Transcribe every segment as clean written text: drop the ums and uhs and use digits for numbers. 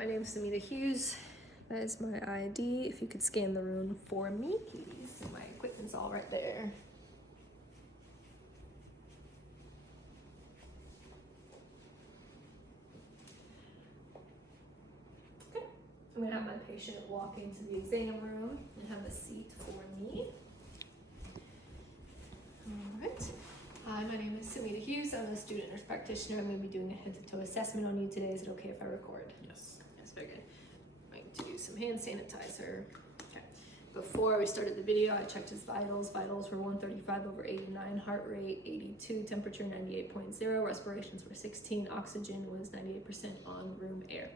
my name is Samita Hughes. That is my ID. If you could scan the room for me, please. My equipment's all right there. Okay. I'm gonna have my patient walk into the exam room and have a seat for me. All right. Hi, my name is Samita Hughes. I'm a student nurse practitioner. I'm going to be doing a head-to-toe assessment on you today. Is it okay if I record? Yes. Yes, very good. I'm going to do some hand sanitizer. Okay. Before we started the video, I checked his vitals. Vitals were 135/89, heart rate 82, temperature 98.0, respirations were 16, oxygen was 98% on room air.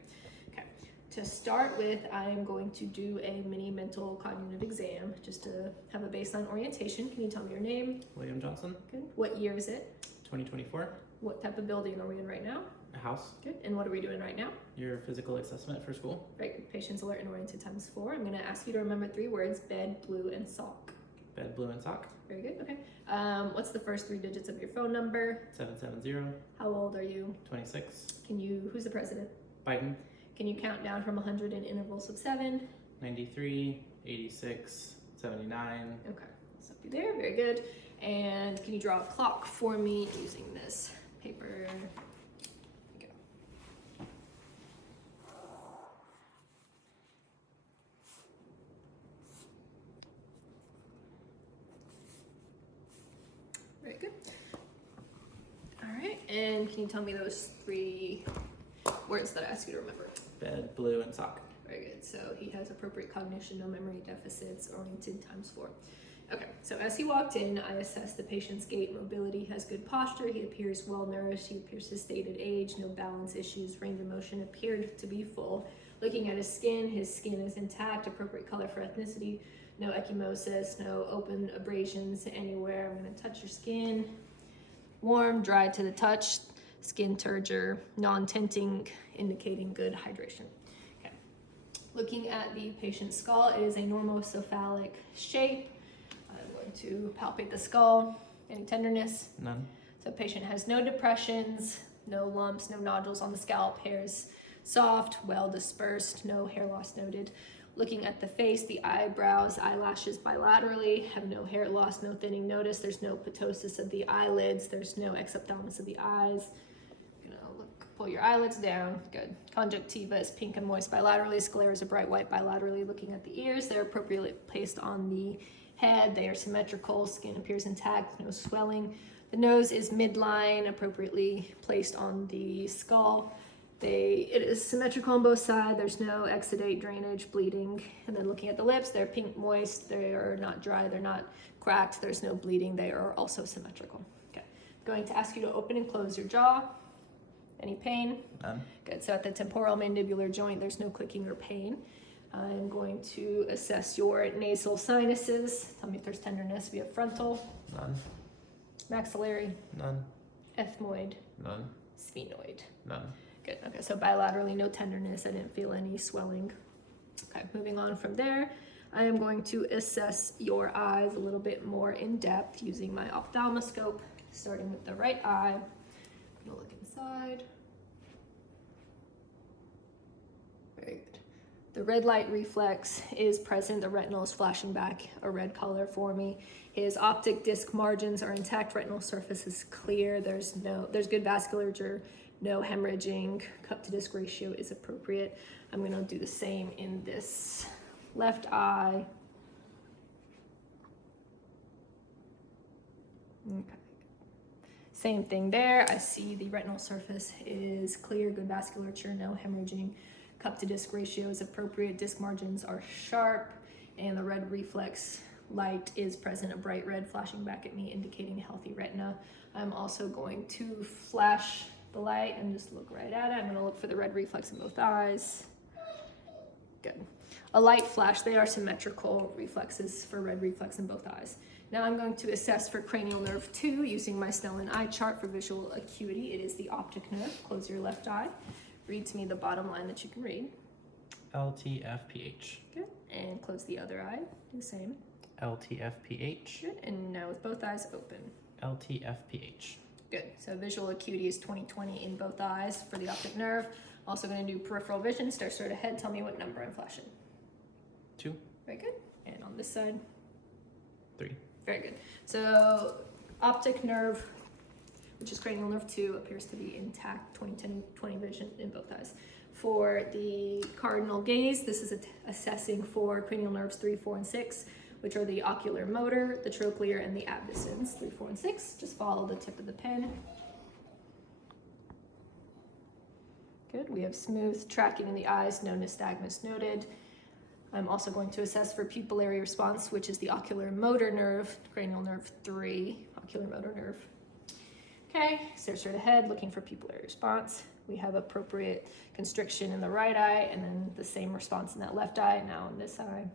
Okay. To start with, I am going to do a mini mental cognitive exam just to have a baseline orientation. Can you tell me your name? William Johnson, Good. What year is it? 2024. What type of building are we in right now? A house. Good. And what are we doing right now? Your physical assessment for school. Right. Patients alert and oriented ×4. I'm going to ask you to remember 3 words: bed, blue, and sock. Bed, blue, and sock. Very good. Okay. What's the first 3 digits of your phone number? 770. How old are you? 26. Who's the president? Biden. Can you count down from 100 in intervals of 7? 93, 86, 79. Okay. Stop you there. Very good. And can you draw a clock for me using this paper? There you go. Very good. All right. And can you tell me those 3 words that I asked you to remember? Bed, blue, and sock. Very good. So he has appropriate cognition, no memory deficits, oriented ×4. Okay, so as he walked in, I assessed the patient's gait, mobility, has good posture, he appears well nourished, he appears his stated age, no balance issues, range of motion appeared to be full. Looking at his skin is intact, appropriate color for ethnicity, no ecchymosis, no open abrasions anywhere. I'm gonna touch your skin. Warm, dry to the touch, skin turgor, non-tinting, indicating good hydration. Okay. Looking at the patient's skull, it is a normocephalic shape. I'm going to palpate the skull. Any tenderness? None. So patient has no depressions, no lumps, no nodules on the scalp, hairs soft, well dispersed, no hair loss noted. Looking at the face, the eyebrows, eyelashes bilaterally, have no hair loss, no thinning notice. There's no ptosis of the eyelids. There's no exophthalmos of the eyes. Pull your eyelids down. Good. Conjunctiva is pink and moist bilaterally. Sclera is a bright white bilaterally. Looking at the ears, they're appropriately placed on the head. They are symmetrical. Skin appears intact. No swelling. The nose is midline, appropriately placed on the skull. It is symmetrical on both sides. There's no exudate, drainage, bleeding. And then looking at the lips, they're pink, moist. They are not dry. They're not cracked. There's no bleeding. They are also symmetrical. Okay. I'm going to ask you to open and close your jaw. Any pain? None. Good. So at the temporal mandibular joint, there's no clicking or pain. I'm going to assess your nasal sinuses. Tell me if there's tenderness. We have frontal. None. Maxillary. None. Ethmoid. None. Sphenoid. None. Good. Okay, so bilaterally, no tenderness. I didn't feel any swelling. Okay, moving on from there, I am going to assess your eyes a little bit more in depth using my ophthalmoscope, starting with the right eye. I'm gonna look inside. Very good. The red light reflex is present. The retinal is flashing back a red color for me. His optic disc margins are intact. Retinal surface is clear. There's good vasculature, no hemorrhaging. Cup to disc ratio is appropriate. I'm gonna do the same in this left eye. Okay. Same thing there. I see the retinal surface is clear, good vasculature, no hemorrhaging. Cup to disc ratio is appropriate. Disc margins are sharp, and the red reflex light is present, a bright red flashing back at me, indicating a healthy retina. I'm also going to flash the light and just look right at it. I'm going to look for the red reflex in both eyes. Good. A light flash, they are symmetrical reflexes for red reflex in both eyes. Now I'm going to assess for cranial nerve 2 using my Snellen eye chart for visual acuity. It is the optic nerve. Close your left eye. Read to me the bottom line that you can read. LTFPH. Good. And close the other eye. Do the same. LTFPH. Good. And now with both eyes open. LTFPH. Good. So visual acuity is 20/20 in both eyes for the optic nerve. Also going to do peripheral vision. Start straight ahead. Tell me what number I'm flashing. 2. Very good. And on this side. 3. Very good. So optic nerve, which is cranial nerve 2, appears to be intact, 20/10/20 vision in both eyes. For the cardinal gaze, this is assessing for cranial nerves 3, 4, and 6, which are the ocular motor, the trochlear, and the abducens. 3, 4, and 6. Just follow the tip of the pen. Good. We have smooth tracking in the eyes, no nystagmus noted. I'm also going to assess for pupillary response, which is the ocular motor nerve, cranial nerve 3, ocular motor nerve. Okay, stare straight ahead, looking for pupillary response. We have appropriate constriction in the right eye, and then the same response in that left eye, now in this eye.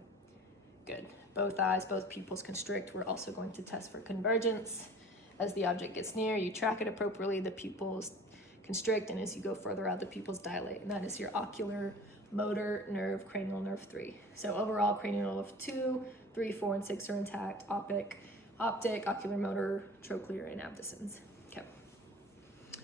Good. Both eyes, both pupils constrict. We're also going to test for convergence. As the object gets near, you track it appropriately, the pupils constrict, and as you go further out, the pupils dilate, and that is your ocular motor nerve, cranial nerve 3. So overall, cranial nerve 2, 3, 4, and 6 are intact. Optic, ocular motor, trochlear, and abducens. Okay.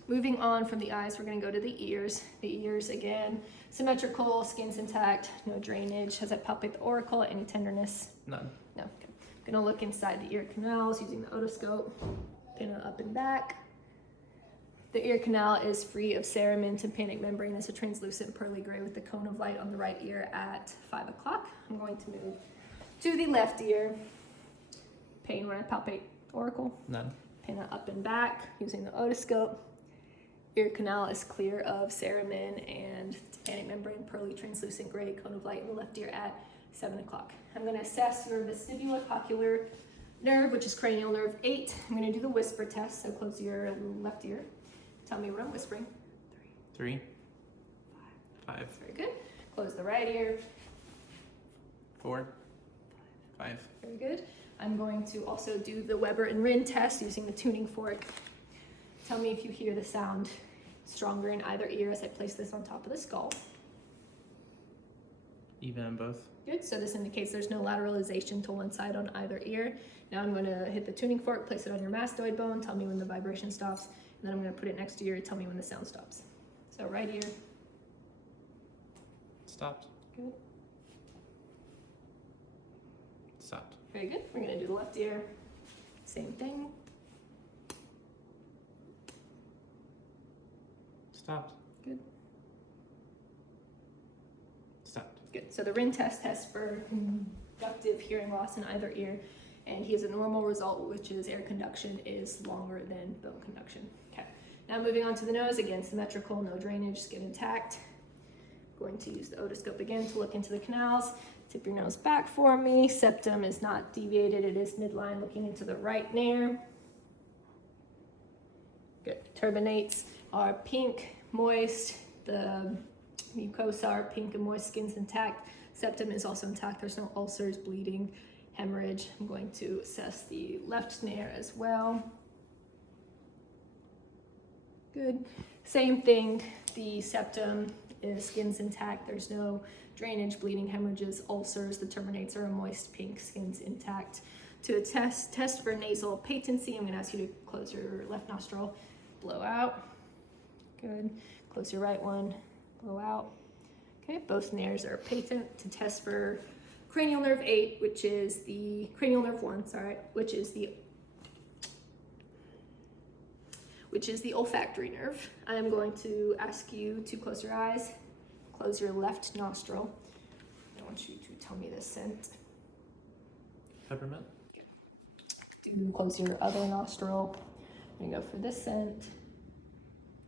Moving on from the eyes, we're going to go to the ears. The ears, again, symmetrical, skin's intact, no drainage. As I palpate the auricle, any tenderness? None. No. Okay. I'm going to look inside the ear canals using the otoscope. Pin it up and back. The ear canal is free of cerumen. Tympanic membrane is a translucent pearly gray with the cone of light on the right ear at 5 o'clock. I'm going to move to the left ear. Pain when I palpate auricle. None. Pin it up and back using the otoscope. Ear canal is clear of cerumen and tympanic membrane, pearly translucent gray, cone of light in the left ear at 7 o'clock. I'm going to assess your vestibulocochlear nerve, which is cranial nerve 8. I'm going to do the whisper test, so close your left ear. Tell me what I'm whispering. 3. 5. Very good. Close the right ear. 4. 5. Very good. I'm going to also do the Weber and Rin test using the tuning fork. Tell me if you hear the sound stronger in either ear as I place this on top of the skull. Even in both. Good. So this indicates there's no lateralization to one side on either ear. Now I'm going to hit the tuning fork, place it on your mastoid bone. Tell me when the vibration stops. And then I'm going to put it next to your ear. Tell me when the sound stops. So right ear. Stopped. Good. Stopped. Very good. We're going to do the left ear. Same thing. Stopped. Good. Stopped. Good. So the Rin test tests for conductive hearing loss in either ear, and he has a normal result, which is air conduction is longer than bone conduction. Okay. Now moving on to the nose, again, symmetrical, no drainage, skin intact. Going to use the otoscope again to look into the canals. Tip your nose back for me. Septum is not deviated. It is midline, looking into the right nair. Good. Turbinates are pink, moist. The mucosa are pink and moist, skin's intact. Septum is also intact. There's no ulcers, bleeding, hemorrhage. I'm going to assess the left nair as well. Good. Same thing. The septum is skin's intact. There's no drainage, bleeding, hemorrhages, ulcers. The terminates are a moist pink, skin's intact. To test for nasal patency, I'm going to ask you to close your left nostril, blow out. Good. Close your right one, blow out. Okay, both nairs are patent. To test for cranial nerve 8, which is the cranial nerve 1, sorry, which is the olfactory nerve. I am going to ask you to close your eyes, close your left nostril. I want you to tell me the scent. Peppermint. Do close your other nostril. I'm gonna go for this scent.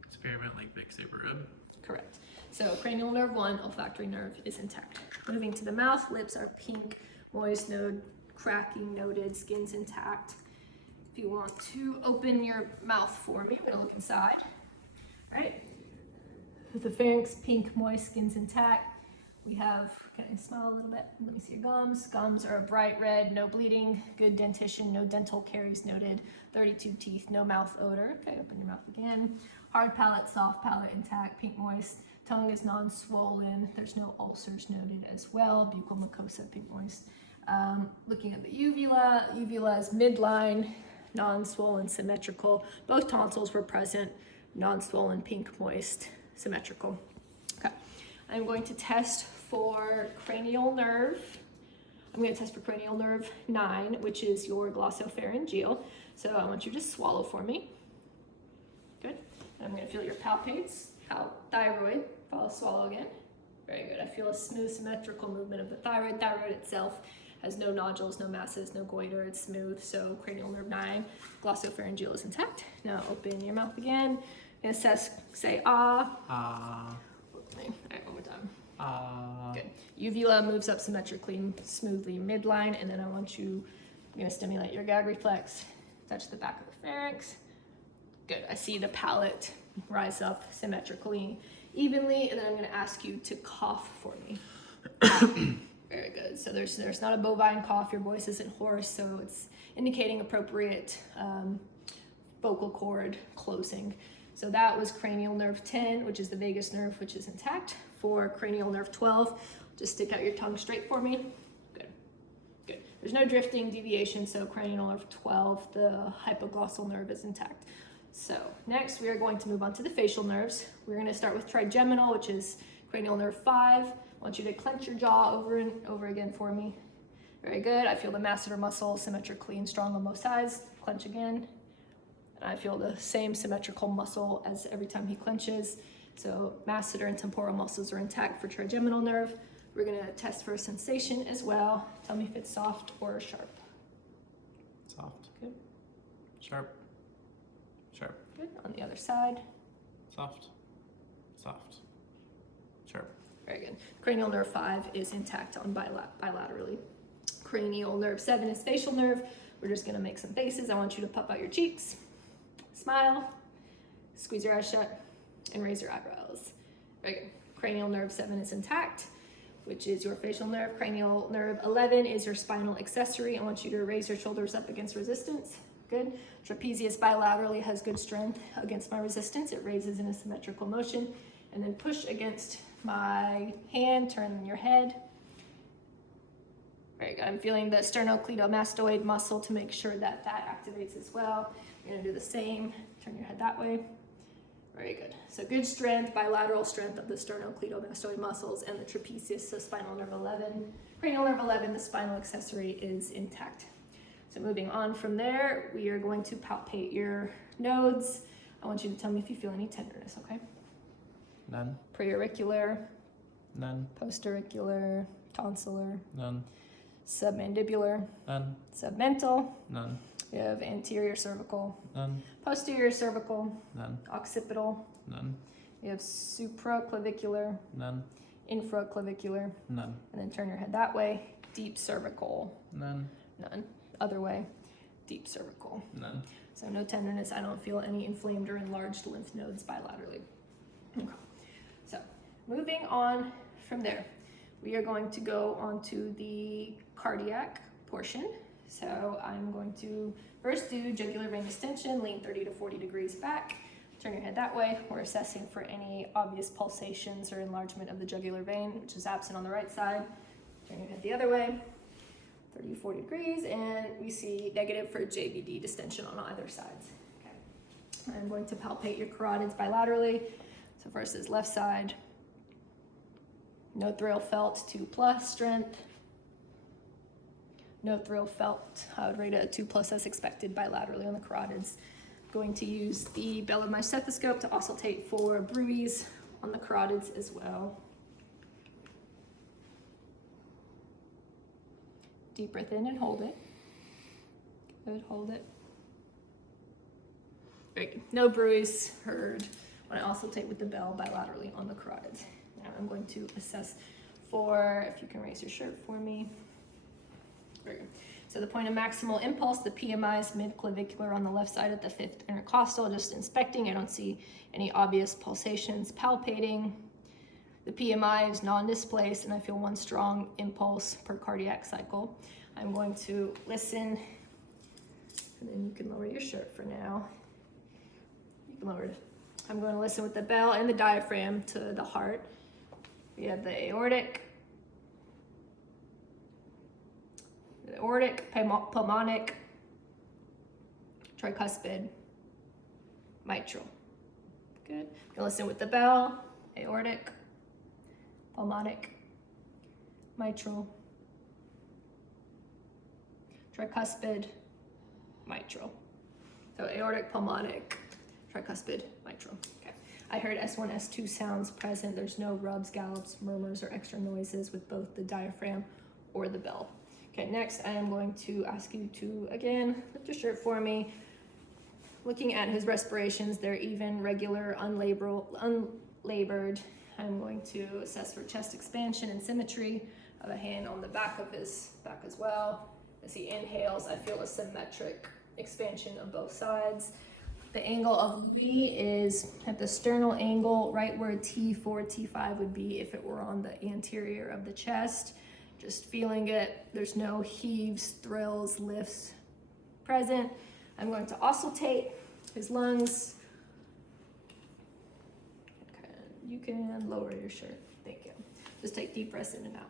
Experiment like Vic Saber Rub. Correct. So cranial nerve 1, olfactory nerve is intact. Moving to the mouth, lips are pink, moist, no cracking noted, skin's intact. If you want to open your mouth for me, I'm gonna look inside. All right. The pharynx, pink, moist, skin's intact. We have, can I smile a little bit? Let me see your gums. Gums are a bright red, no bleeding, good dentition, no dental caries noted, 32 teeth, no mouth odor. Okay, open your mouth again. Hard palate, soft palate intact, pink moist. Tongue is non-swollen. There's no ulcers noted as well. Buccal mucosa, pink moist. Looking at the uvula, uvula is midline, non-swollen, symmetrical. Both tonsils were present, non-swollen, pink moist, symmetrical. I'm going to test for cranial nerve. I'm going to test for cranial nerve 9, which is your glossopharyngeal. So I want you to swallow for me. Good. I'm going to feel your palpates, thyroid. Follow, swallow again. Very good. I feel a smooth, symmetrical movement of the thyroid. Thyroid itself has no nodules, no masses, no goiter. It's smooth. So cranial nerve 9, glossopharyngeal is intact. Now open your mouth again. And assess, say ah. Ah. All right, one more time. Ah. Good. Uvula moves up symmetrically, smoothly midline, and then I want you, I'm gonna stimulate your gag reflex, touch the back of the pharynx. Good. I see the palate rise up symmetrically, evenly, and then I'm gonna ask you to cough for me. Very good. So there's not a bovine cough. Your voice isn't hoarse, so it's indicating appropriate vocal cord closing. So that was cranial nerve 10, which is the vagus nerve, which is intact. For cranial nerve 12, just stick out your tongue straight for me. Good, good. There's no drifting deviation, so cranial nerve 12, the hypoglossal nerve is intact. So next we are going to move on to the facial nerves. We're going to start with trigeminal, which is cranial nerve 5. I want you to clench your jaw over and over again for me. Very good. I feel the masseter muscle symmetrically and strong on both sides. Clench again. And I feel the same symmetrical muscle as every time he clenches. So masseter and temporal muscles are intact for trigeminal nerve. We're gonna test for a sensation as well. Tell me if it's soft or sharp. Soft. Good. Sharp. Sharp. Good. On the other side. Soft. Soft. Sharp. Very good. Cranial nerve 5 is intact on bilaterally. Cranial nerve 7 is facial nerve. We're just gonna make some faces. I want you to puff out your cheeks, smile, squeeze your eyes shut, and raise your eyebrows. Very good. Cranial nerve 7 is intact, which is your facial nerve. Cranial nerve 11 is your spinal accessory. I want you to raise your shoulders up against resistance. Good. Trapezius bilaterally has good strength against my resistance. It raises in a symmetrical motion. And then push against my hand, turn your head. Very good. I'm feeling the sternocleidomastoid muscle to make sure that activates as well. You're gonna do the same. Turn your head that way. Very good. So good strength, bilateral strength of the sternocleidomastoid muscles and the trapezius, so spinal nerve 11. Cranial nerve 11, the spinal accessory is intact. So moving on from there, we are going to palpate your nodes. I want you to tell me if you feel any tenderness, okay? None. Preauricular, None. postauricular, tonsillar, None. submandibular, None. submental. None. We have anterior cervical, None. posterior cervical, None. occipital. None. We have supraclavicular, None. infraclavicular, None. and then turn your head that way. Deep cervical, None. none. Other way, deep cervical. None. So no tenderness. I don't feel any inflamed or enlarged lymph nodes bilaterally. Okay. So moving on from there, we are going to go on to the cardiac portion. So I'm going to first do jugular vein distension, lean 30 to 40 degrees back. Turn your head that way. We're assessing for any obvious pulsations or enlargement of the jugular vein, which is absent on the right side. Turn your head the other way, 30 to 40 degrees, and we see negative for JVD distension on either sides. Okay. I'm going to palpate your carotids bilaterally. So first is left side. No thrill felt, 2+ strength. No thrill felt. I would rate it a 2+ as expected bilaterally on the carotids. Going to use the bell of my stethoscope to auscultate for bruits on the carotids as well. Deep breath in and hold it. Good, hold it. Very good. No bruits heard when I auscultate with the bell bilaterally on the carotids. Now I'm going to assess for, if you can raise your shirt for me. Very good. So the point of maximal impulse, the PMI is mid-clavicular on the left side at the 5th intercostal, just inspecting. I don't see any obvious pulsations. Palpating. The PMI is non-displaced, and I feel one strong impulse per cardiac cycle. I'm going to listen, and then you can lower your shirt for now. You can lower it. I'm going to listen with the bell and the diaphragm to the heart. We have the aortic, pulmonic, tricuspid, mitral. Good. You listen with the bell, aortic, pulmonic, mitral, tricuspid, mitral. So aortic, pulmonic, tricuspid, mitral. Okay. I heard S1, S2 sounds present. There's no rubs, gallops, murmurs, or extra noises with both the diaphragm or the bell. Okay, next I am going to ask you to, again, lift your shirt for me. Looking at his respirations, they're even, regular, unlabored. I'm going to assess for chest expansion and symmetry. I have a hand on the back of his back as well. As he inhales, I feel a symmetric expansion of both sides. The angle of the V is at the sternal angle, right where T4, T5 would be if it were on the anterior of the chest. Just feeling it. There's no heaves, thrills, lifts present. I'm going to auscultate his lungs. Okay, you can lower your shirt. Thank you. Just take deep breaths in and out.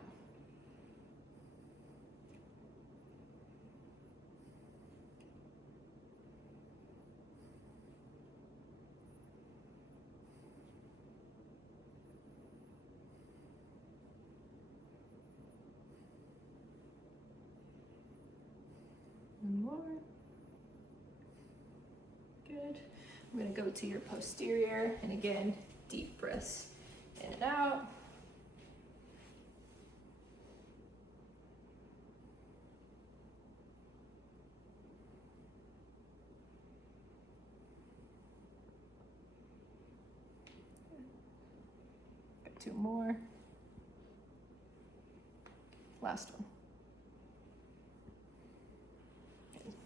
One more. Good. I'm going to go to your posterior, and again, deep breaths in and out. Got two more. Last one.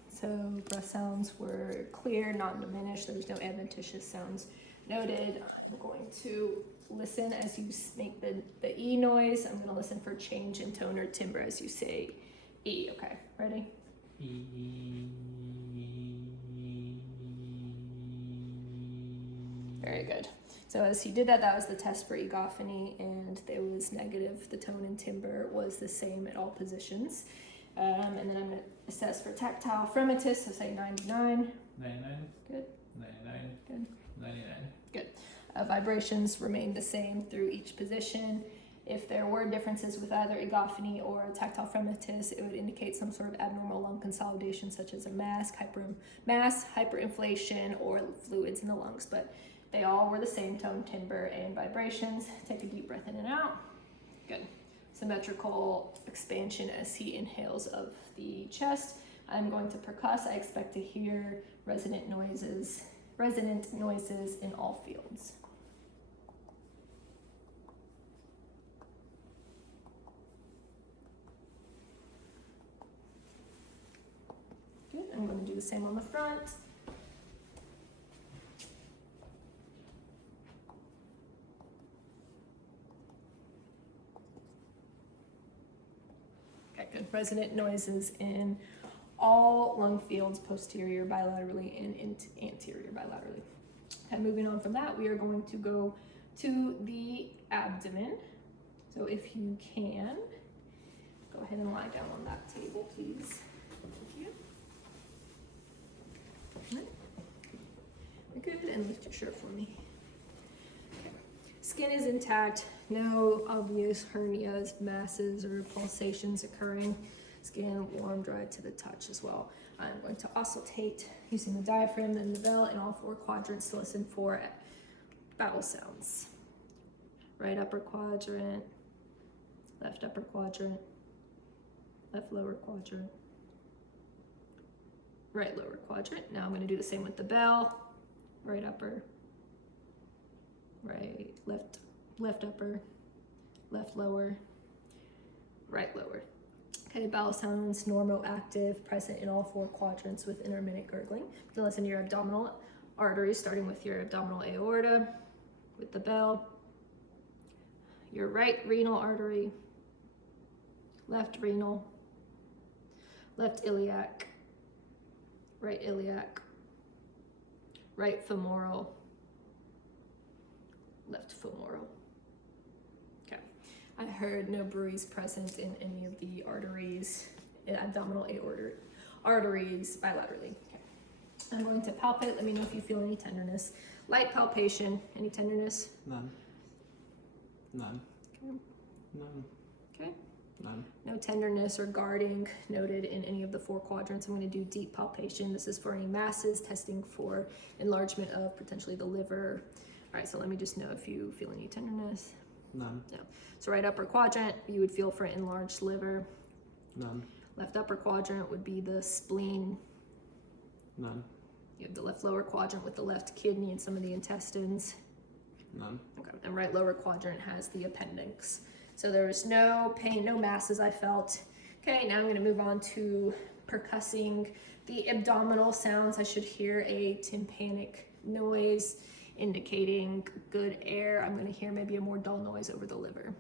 So breath sounds were clear, non-diminished. There was no adventitious sounds noted. I'm going to listen as you make the E noise. I'm going to listen for change in tone or timbre as you say E. Okay, ready? Very good. So as he did that, that was the test for egophony, and there was negative. The tone and timbre was the same at all positions. And then I'm going to assess for tactile fremitus, so say 99. 99. Good. 99. Good. 99. Good. Vibrations remain the same through each position. If there were differences with either egophony or tactile fremitus, it would indicate some sort of abnormal lung consolidation, such as a mass, hyperinflation, or fluids in the lungs. But they all were the same, tone, timbre, and vibrations. Take a deep breath in and out. Good. Symmetrical expansion as he inhales of the chest. I'm going to percuss. I expect to hear resonant noises in all fields. Good. I'm going to do the same on the front. Okay, good. Resonant noises in all lung fields, posterior bilaterally and anterior bilaterally. Okay, moving on from that, we are going to go to the abdomen. So if you can, go ahead and lie down on that table, please. Thank you. Good, and lift your shirt for me. Okay. Skin is intact, no obvious hernias, masses, or pulsations occurring. Skin warm, dry to the touch as well. I'm going to auscultate using the diaphragm, then the bell, in all four quadrants to listen for vowel sounds. Right upper quadrant, left upper quadrant, left lower quadrant, right lower quadrant. Now I'm going to do the same with the bell. Right upper, right, left upper, left lower, right lower. Okay, bowel sounds, normoactive, present in all four quadrants with intermittent gurgling. You can listen to your abdominal arteries, starting with your abdominal aorta, with the bell, your right renal artery, left renal, left iliac, right iliac, right femoral, left femoral. Okay. I heard no bruise present in any of the arteries, abdominal arteries bilaterally. Okay. I'm going to palpate. Let me know if you feel any tenderness. Light palpation. Any tenderness? None. None. Okay. None. Okay. None. No tenderness or guarding noted in any of the 4 quadrants. I'm going to do deep palpation. This is for any masses, testing for enlargement of potentially the liver. All right, so let me just know if you feel any tenderness. None. No. So right upper quadrant, you would feel for enlarged liver. None. Left upper quadrant would be the spleen. None. You have the left lower quadrant with the left kidney and some of the intestines. None. Okay. And right lower quadrant has the appendix. So there was no pain, no masses I felt. Okay, now I'm going to move on to percussing the abdominal sounds. I should hear a tympanic noise indicating good air. I'm going to hear maybe a more dull noise over the liver.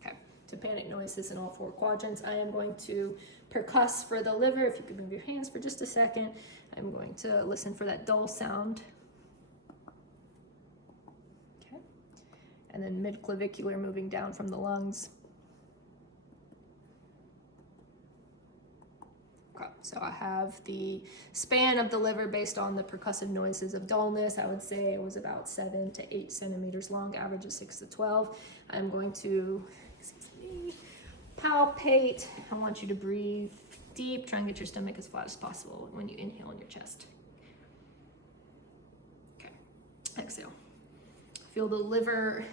Okay, tympanic noises in all 4 quadrants. I am going to percuss for the liver. If you could move your hands for just a second, I'm going to listen for that dull sound. And then mid-clavicular moving down from the lungs. Okay, so I have the span of the liver based on the percussive noises of dullness. I would say it was about 7 to 8 centimeters long, average of 6 to 12. I'm going to, palpate. I want you to breathe deep. Try and get your stomach as flat as possible when you inhale in your chest. Okay, exhale. Feel the liver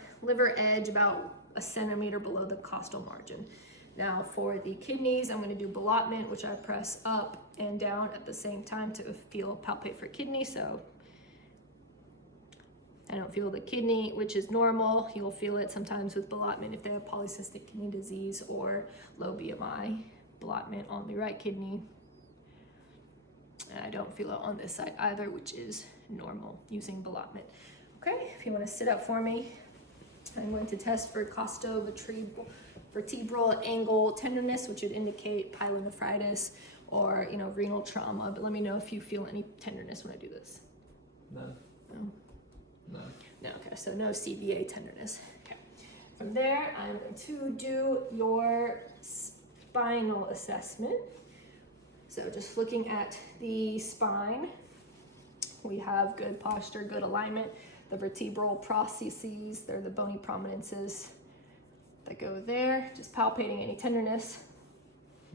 edge about a centimeter below the costal margin. Now for the kidneys, I'm going to do ballottement, which I press up and down at the same time to palpate for kidney. So I don't feel the kidney, which is normal. You'll feel it sometimes with ballottement if they have polycystic kidney disease or low BMI. Ballottement on the right kidney. And I don't feel it on this side either, which is normal using ballottement. Okay, if you want to sit up for me, I'm going to test for costovertebral angle tenderness, which would indicate pyelonephritis or renal trauma. But let me know if you feel any tenderness when I do this. None. No. None. No. Okay, so no CVA tenderness. Okay. From there, I'm going to do your spinal assessment. So just looking at the spine, we have good posture, good alignment. The vertebral processes, they're the bony prominences that go there. Just palpating any tenderness.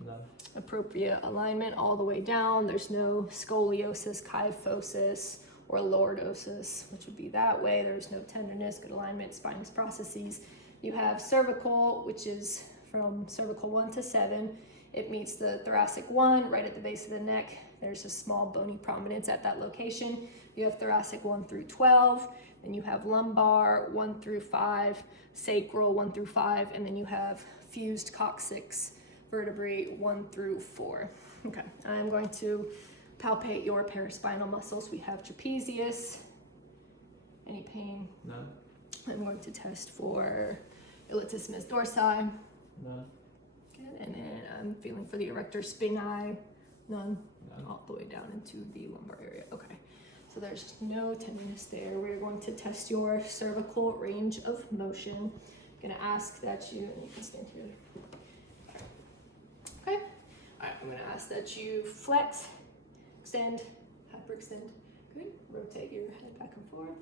None. Appropriate alignment all the way down. There's no scoliosis, kyphosis, or lordosis, which would be that way. There's no tenderness, good alignment, spinous processes. You have cervical, which is from cervical 1 to 7. It meets the thoracic 1 right at the base of the neck. There's a small bony prominence at that location. You have thoracic 1 through 12, then you have lumbar 1 through 5, sacral 1 through 5, and then you have fused coccyx vertebrae 1 through 4. Okay, I'm going to palpate your paraspinal muscles. We have trapezius. Any pain? None. I'm going to test for latissimus dorsi. None. Good, and then I'm feeling for the erector spinae. None. None. All the way down into the lumbar area. Okay, so there's no tenderness there. We're going to test your cervical range of motion. I'm gonna ask that you, and you can stand here. Okay, all right, I'm gonna ask that you flex, extend, hyperextend. Good, rotate your head back and forth.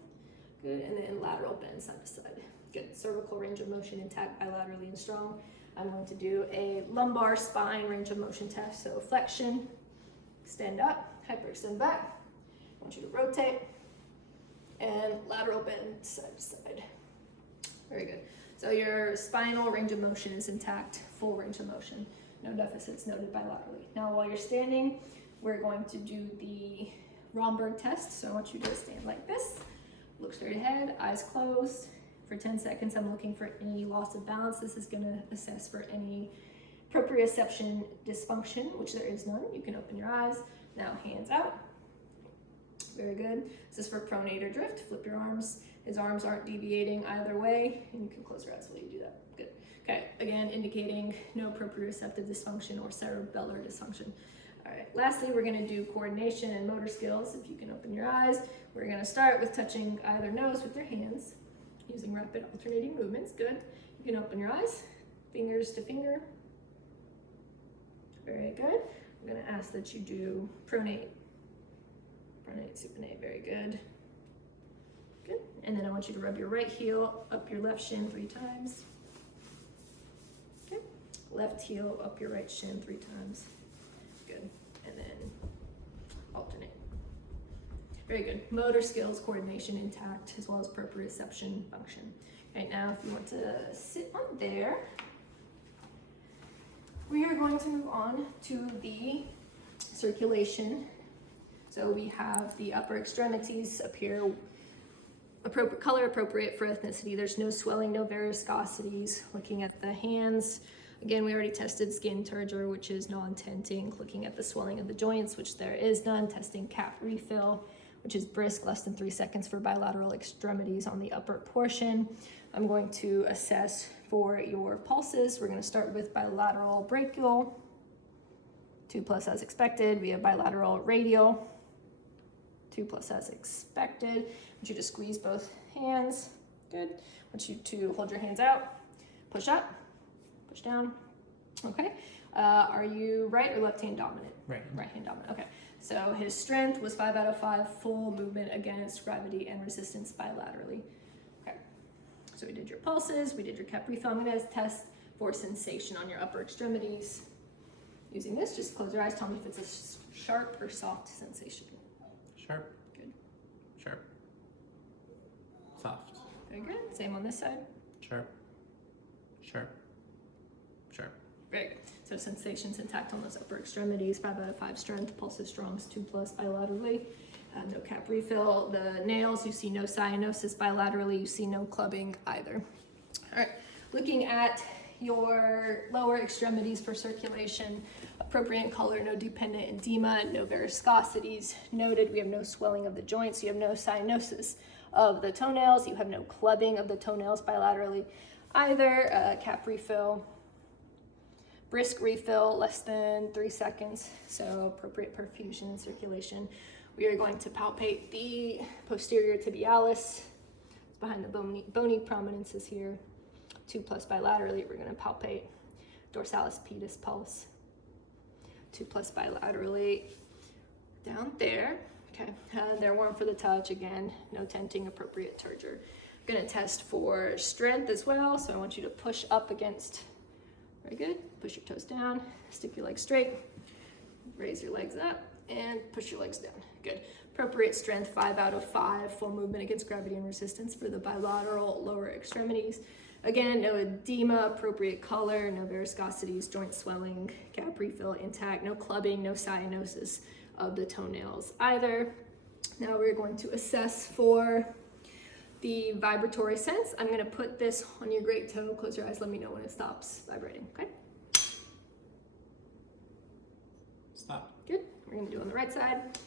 Good, and then lateral bend side to side. Good, cervical range of motion intact bilaterally and strong. I'm going to do a lumbar spine range of motion test. So flexion, extend up, hyperextend back. I want you to rotate and lateral bend side to side. Very good. So your spinal range of motion is intact, full range of motion. No deficits noted bilaterally. Now while you're standing, we're going to do the Romberg test. So I want you to stand like this, look straight ahead, eyes closed. For 10 seconds, I'm looking for any loss of balance. This is going to assess for any proprioception dysfunction, which there is none. You can open your eyes. Now hands out. Very good. This is for pronator drift. Flip your arms. His arms aren't deviating either way, and you can close your eyes while you do that. Good. Okay, again, indicating no proprioceptive dysfunction or cerebellar dysfunction. All right, lastly, we're going to do coordination and motor skills. If you can open your eyes, we're going to start with touching either nose with your hands, using rapid alternating movements. Good. You can open your eyes, fingers to finger. Very good. I'm going to ask that you do pronate, supinate. Very good. And then I want you to rub your right heel up your left shin 3 times. Okay. Left heel up your right shin 3 times. Good. And then alternate. Very good. Motor skills, coordination intact, as well as proprioception function. Right now, if you want to sit on there, we are going to move on to the circulation. So we have the upper extremities appear appropriate color, appropriate for ethnicity. There's no swelling, no viscosities. Looking at the hands, again, we already tested skin turgor, which is non-tenting. Looking at the swelling of the joints, which there is none. Testing cap refill, which is brisk, less than 3 seconds for bilateral extremities on the upper portion. I'm going to assess for your pulses. We're going to start with bilateral brachial, 2+ as expected. We have bilateral radial, 2+ as expected. I want you to squeeze both hands. Good. I want you to hold your hands out, push up, push down. Okay. Are you right or left hand dominant? Right. Right hand dominant. Okay. So his strength was 5 out of 5, full movement against gravity and resistance bilaterally. Okay. So we did your pulses, we did your cap refill. I'm going to test for sensation on your upper extremities. Using this, just close your eyes. Tell me if it's a sharp or soft sensation. Sharp. Good. Sharp. Soft. Very good. Same on this side. Sharp. Sharp. Sharp. Very good. So sensations intact on those upper extremities. 5 out of 5 strength. Pulses strong, 2+ bilaterally. No cap refill. The nails, you see no cyanosis bilaterally. You see no clubbing either. All right. Looking at your lower extremities for circulation, appropriate color, no dependent edema, no viscosities noted. We have no swelling of the joints. You have no cyanosis of the toenails. You have no clubbing of the toenails bilaterally either. Cap refill, brisk refill, less than 3 seconds. So appropriate perfusion and circulation. We are going to palpate the posterior tibialis. It's behind the bony prominences here. 2+ bilaterally, we're going to palpate dorsalis pedis pulse. 2+ bilaterally down there. Okay, they're warm for the touch. Again, no tenting, appropriate turgor. I'm going to test for strength as well. So I want you to push up against. Very good. Push your toes down. Stick your legs straight. Raise your legs up and push your legs down. Good. Appropriate strength, 5 out of 5. Full movement against gravity and resistance for the bilateral lower extremities. Again, no edema, appropriate color, no viscosities, joint swelling, cap refill intact, no clubbing, no cyanosis of the toenails either. Now we're going to assess for the vibratory sense. I'm going to put this on your great toe. Close your eyes. Let me know when it stops vibrating. Okay? Stop. Good. We're going to do it on the right side.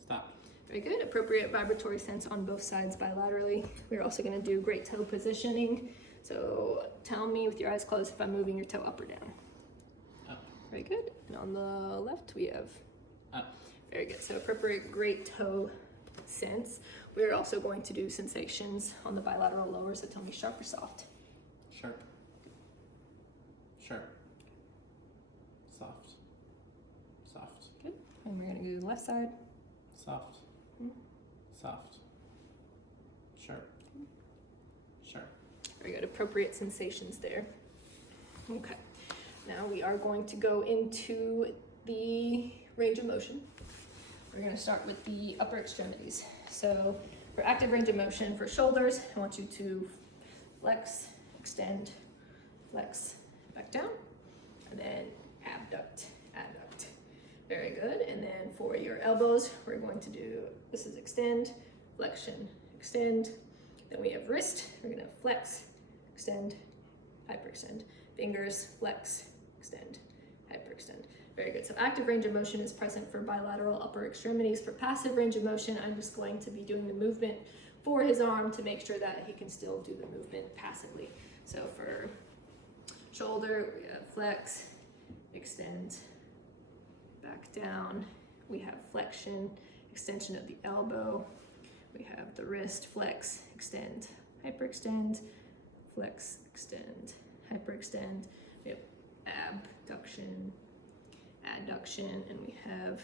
Stop. Very good. Appropriate vibratory sense on both sides bilaterally. We're also going to do great toe positioning. So tell me with your eyes closed if I'm moving your toe up or down. Up. Very good. And on the left we have Up. Very good. So appropriate great toe sense. We're also going to do sensations on the bilateral lower. So tell me sharp or soft. Sharp. Sharp. Soft. Soft. Good. And we're going to do the left side. Soft. Soft. Sharp. Sharp. Very good. Appropriate sensations there. Okay. Now we are going to go into the range of motion. We're going to start with the upper extremities. So for active range of motion for shoulders, I want you to flex, extend, flex, back down, and then abduct, adduct. Very good. And then for your elbows, we're going to do, this is extend, flexion, extend. Then we have wrist. We're going to flex, extend, hyperextend. Fingers, flex, extend, hyperextend. Very good. So active range of motion is present for bilateral upper extremities. For passive range of motion, I'm just going to be doing the movement for his arm to make sure that he can still do the movement passively. So for shoulder, we have flex, extend, back down. We have flexion, extension of the elbow. We have the wrist, flex, extend, hyperextend, flex, extend, hyperextend. We have abduction, adduction, and we have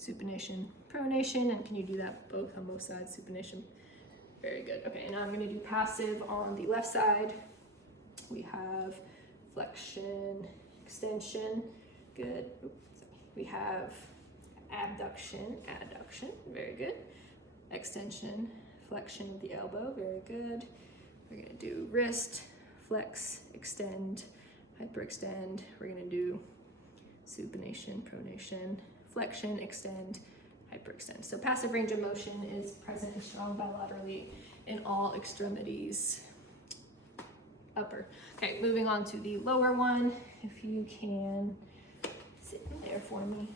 supination, pronation, and can you do that both on both sides, supination? Very good. Okay, now I'm gonna do passive on the left side. We have flexion, extension, good. Oops. We have abduction, adduction, very good. Extension, flexion of the elbow, very good. We're gonna do wrist, flex, extend, hyperextend. We're gonna do supination, pronation, flexion, extend, hyperextend. So passive range of motion is present and strong bilaterally in all extremities. Upper. Okay, moving on to the lower one. If you can sit in there for me.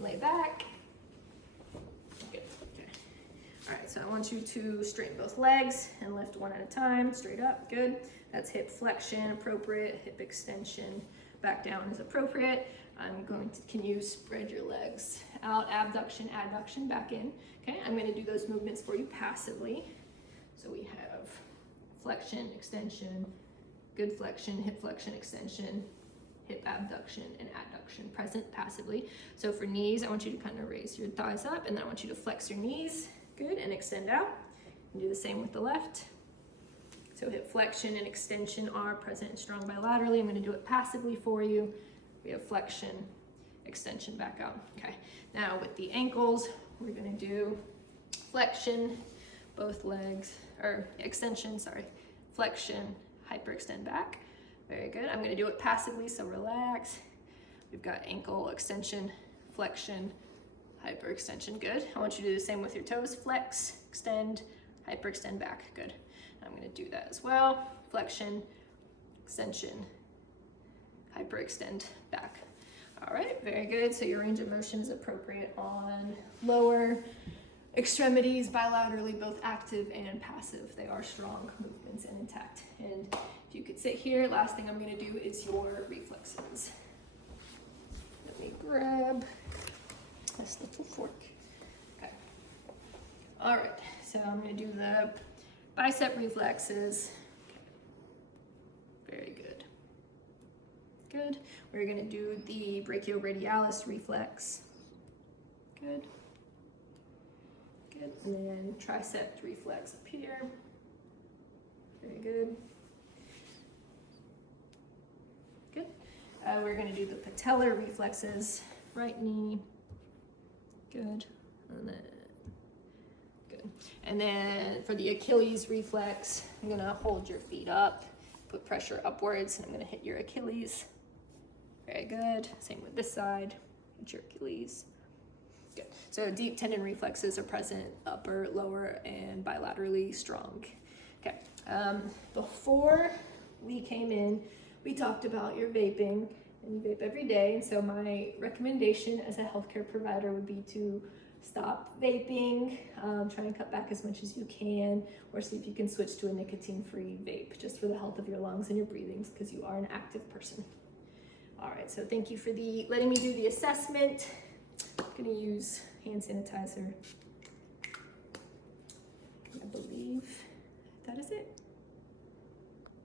Lay back. Good. Okay. All right, so I want you to straighten both legs and lift one at a time, straight up. Good. That's hip flexion, appropriate. Hip extension, back down is appropriate. I'm going to, can you spread your legs out? Abduction, adduction, back in. Okay, I'm going to do those movements for you passively. So we have flexion, extension, good flexion, hip flexion, extension, hip abduction and adduction, present passively. So for knees, I want you to kind of raise your thighs up, and then I want you to flex your knees, good, and extend out. And do the same with the left. So hip flexion and extension are present and strong bilaterally. I'm going to do it passively for you. We have flexion, extension, back out. Okay, now with the ankles, we're going to do flexion, both legs, or extension, sorry, flexion, hyperextend back. Very good. I'm going to do it passively, so relax. We've got ankle extension, flexion, hyperextension. Good. I want you to do the same with your toes. Flex, extend, hyperextend back. Good. I'm going to do that as well. Flexion, extension, hyperextend back. All right, very good. So your range of motion is appropriate on lower extremities, bilaterally, both active and passive. They are strong movements and intact. And if you could sit here, last thing I'm going to do is your reflexes. Let me grab this little fork. Okay. All right, so I'm going to do the bicep reflexes. Okay. Very good. Good. We're going to do the brachioradialis reflex. Good. Good. And then tricep reflex up here. Very good. Good. We're going to do the patellar reflexes. Right knee. Good. And then good. And then for the Achilles reflex, I'm going to hold your feet up, put pressure upwards, and I'm going to hit your Achilles. Very good. Same with this side. Hit your Achilles. Good. So deep tendon reflexes are present, upper, lower, and bilaterally strong. Okay. Before we came in, we talked about your vaping, and you vape every day. And so my recommendation as a healthcare provider would be to stop vaping, try and cut back as much as you can, or see if you can switch to a nicotine-free vape, just for the health of your lungs and your breathing, because you are an active person. All right, so thank you for letting me do the assessment. I'm gonna use hand sanitizer. I believe that is it.